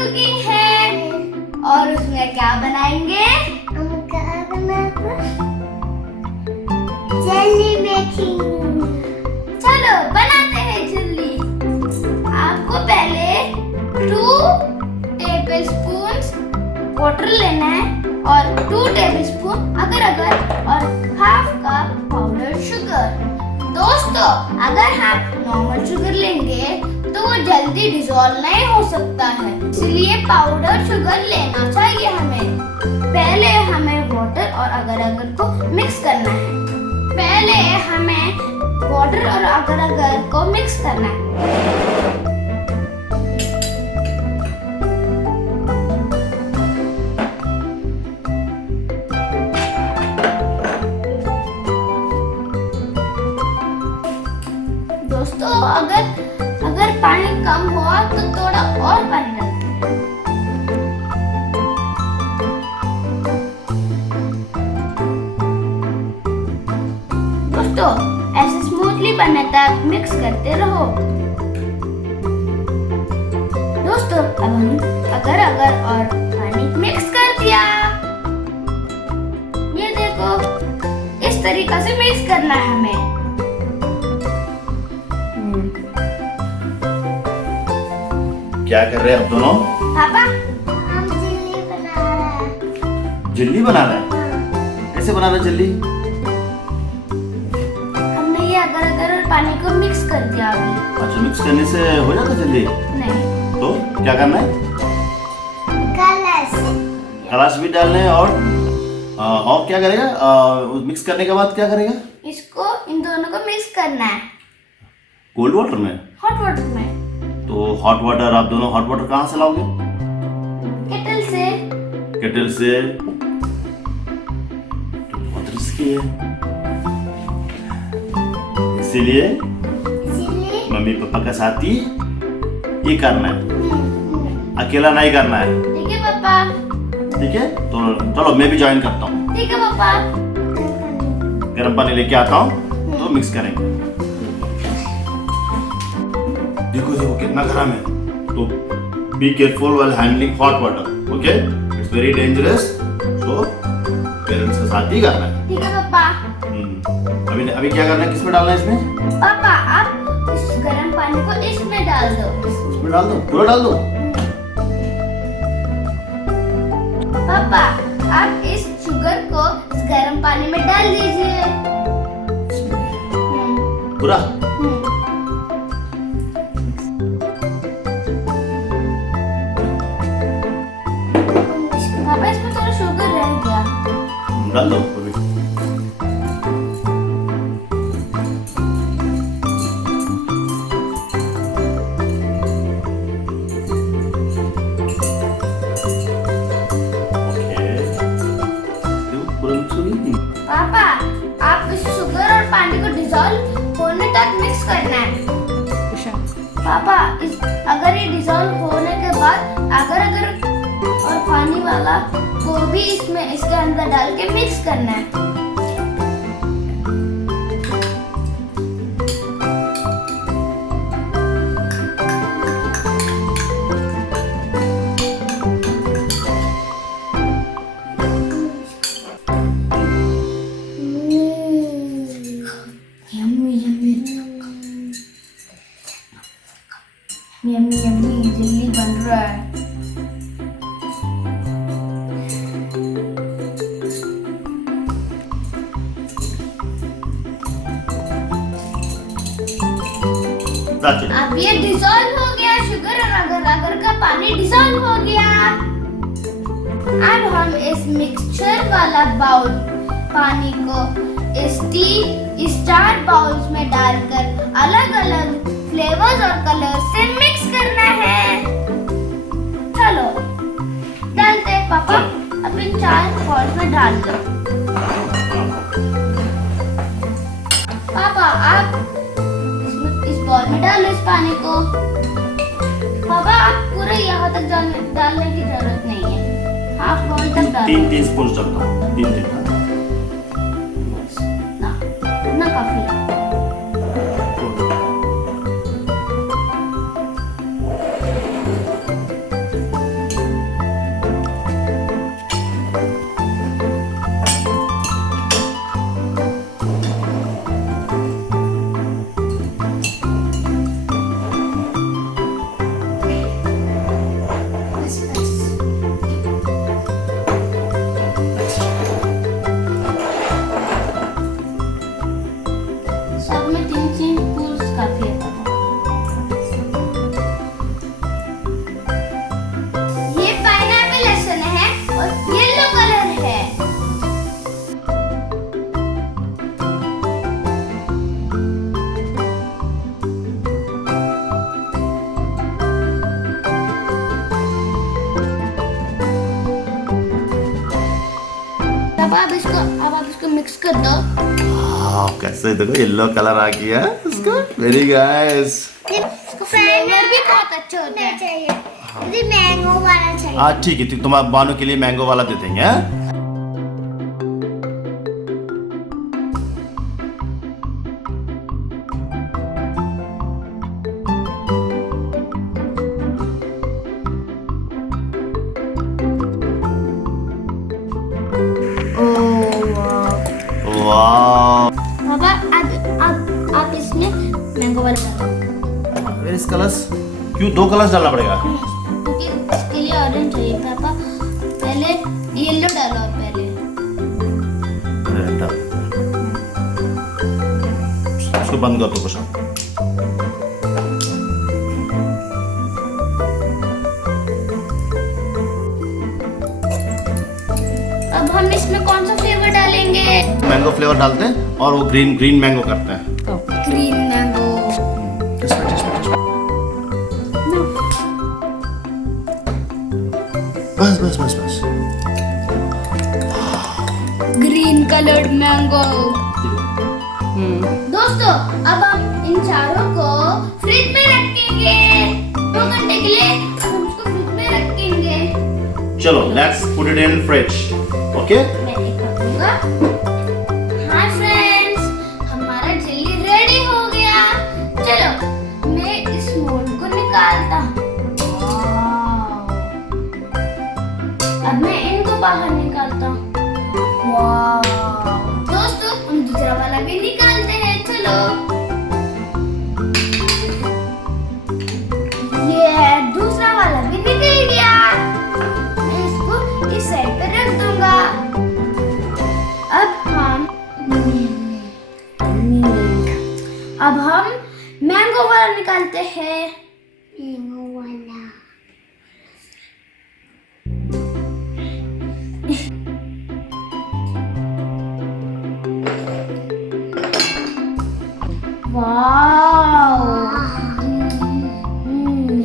Cooking है और उसमें क्या बनाएंगे? हम क्या बनाएंगे? Jelly making. चलो बनाते हैं जल्दी। आपको पहले 2 टेबलस्पून वाटर लेना है और 2 टेबलस्पून अगर और हाफ कप पाउडर शुगर। दोस्तों, अगर हम नॉर्मल शुगर लेंगे तो वो जल्दी डिसॉल्व नहीं हो सकता है, इसलिए पाउडर शुगर लेना चाहिए हमें। पहले हमें वाटर और अगर को मिक्स करना है। पहले हमें वाटर और अगर को मिक्स करना है। दोस्तों, अगर पानी कम हुआ तो थोड़ा और पानी डालते हैं। दोस्तों, ऐसे स्मूथली बनने तक मिक्स करते रहो। दोस्तों, अब हम अगर और पानी मिक्स कर दिया। ये देखो, इस तरीका से मिक्स करना है हमें। क्या कर रहे हैं आप दोनों? पापा, हम जेली बना रहे हैं। जेली बना रहे हैं? कैसे बना रहे हैं जेली? हमने ये अगर और पानी को मिक्स कर दिया अभी। अच्छा, मिक्स करने से हो जाता जेली? नहीं। तो क्या करना है? कलर्स भी डालने हैं और क्या करेगा? मिक्स करने के बाद क्या करेगा? इसको इन दोनों को मिक्स करना है। कोल्ड वाटर में? हॉट वाटर में। तो हॉट वाटर, आप दोनों हॉट वाटर कहाँ से लाओगे? केटल से। केटल से? तो बहुत रिस्की है, इसीलिए मम्मी पापा का साथ ही ये करना है, अकेला नहीं करना है। ठीक है पापा। ठीक है, तो चलो मैं भी ज्वाइन करता हूँ। ठीक है पापा। गर्म पानी लेके आता हूँ तो मिक्स करेंगे। देखो देखो कितना गरम है, तो be careful while handling hot water, okay? It's very dangerous, so parents के साथ ही करना है। ठीक है पापा। अभी क्या करना है? किसमें डालना है इसमें? पापा, आप इस गर्म पानी को इसमें डाल दो। इसमें डाल दो, पूरा डाल दो। पापा, आप इस शुगर को इस गर्म पानी में डाल दीजिए। पूरा? पापा, इसमें थोड़ा शुगर रह गया। डाल दो अभी। पापा, आप इस शुगर और पानी को डिसॉल्व होने तक मिक्स करना है। पापा, अगर ये डिसॉल्व होने के बाद अगर और पानी वाला को भी इसके अंदर डाल के मिक्स करना है। यम्मी यम्मी जेली बन रहा है। अब ये डिसॉल्व हो गया, शुगर और अगर का पानी डिसॉल्व हो गया। अब हम इस मिक्सचर वाला बाउल पानी को स्टार बाउल्स में डालकर अलग अलग फ्लेवर्स और कलर्स से मिक्स करना है। चलो डालते हैं पापा। अब इन 4 बाउल्स में डाल दो। पापा, आप इस बाउल में डालो इस पानी को। पापा, आप पूरे यहाँ तक डालने की जरूरत नहीं है, हाफ बाउल तक डालो। 3 स्पून डालता हूँ, 3 ना काफी है। मिक्स कर दो। कैसे देखो येलो कलर आ गया इसका। Very guys. फ्लेवर भी बहुत अच्छा होता है। चाहिए मुझे मैंगो वाला चाहिए। हाँ ठीक है, तुम बानो के लिए मैंगो वाला दे देंगे। हाँ? वाह। पापा अब आप इसमें मैंगो वाला डालो। Where is colours? क्यों 2 कलर्स डालना पड़ेगा? क्योंकि इसके लिए ऑरेंज चाहिए। पापा पहले येलो डालो पहले। अरे डाल। इसको बंद कर दो कुछ। अब हम इसमें कौन सा फ्लेवर डालेंगे? मैंगो फ्लेवर डालते हैं और वो ग्रीन मैंगो करते हैं। Green mango. बस। Green coloured mango. दोस्तों अब हम इन चारों को फ्रिज में रखेंगे 2 घंटे के लिए। हम उसको फ्रिज में रखेंगे। चलो let's put it in fridge. Okay मैं एक रखूंगा। हाँ फ्रेंड्स, हमारा जेली रेडी हो गया। चलो मैं इस मोल्ड को निकालता हूँ। अब मैं इनको बाहर निकालता हूँ। दोस्तों हम दूसरा वाला भी निकालते हैं। चलो ये दूसरा वाला भी निकल गया। मैं इसको इस साइड पे रख दूंगा। अब हम मैंगो वाला निकालते हैं। मैंगो वाला। वाव।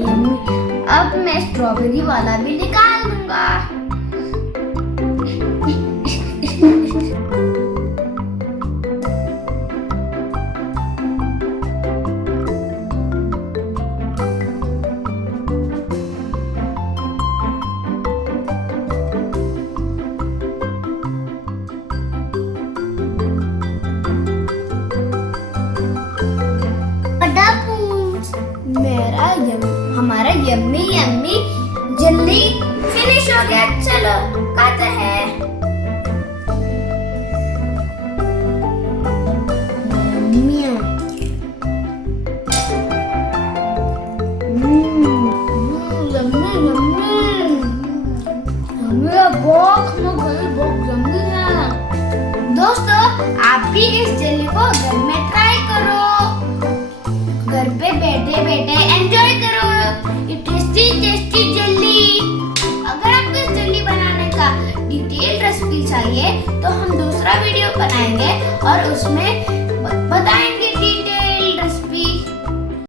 यम्मी। अब मैं स्ट्रॉबेरी वाला भी निकाल दूंगा। हमारा यम्मी जल्दी फिनिश हो गया। चलो खाते हैं। दोस्तों आप भी इस जेली को घर में ट्राई करो। घर पे बैठे बैठे एंजॉय करो ये टेस्टी जेली। अगर आपको इस जेली बनाने का डिटेल रेसिपी चाहिए तो हम दूसरा वीडियो बनाएंगे और उसमें बताएंगे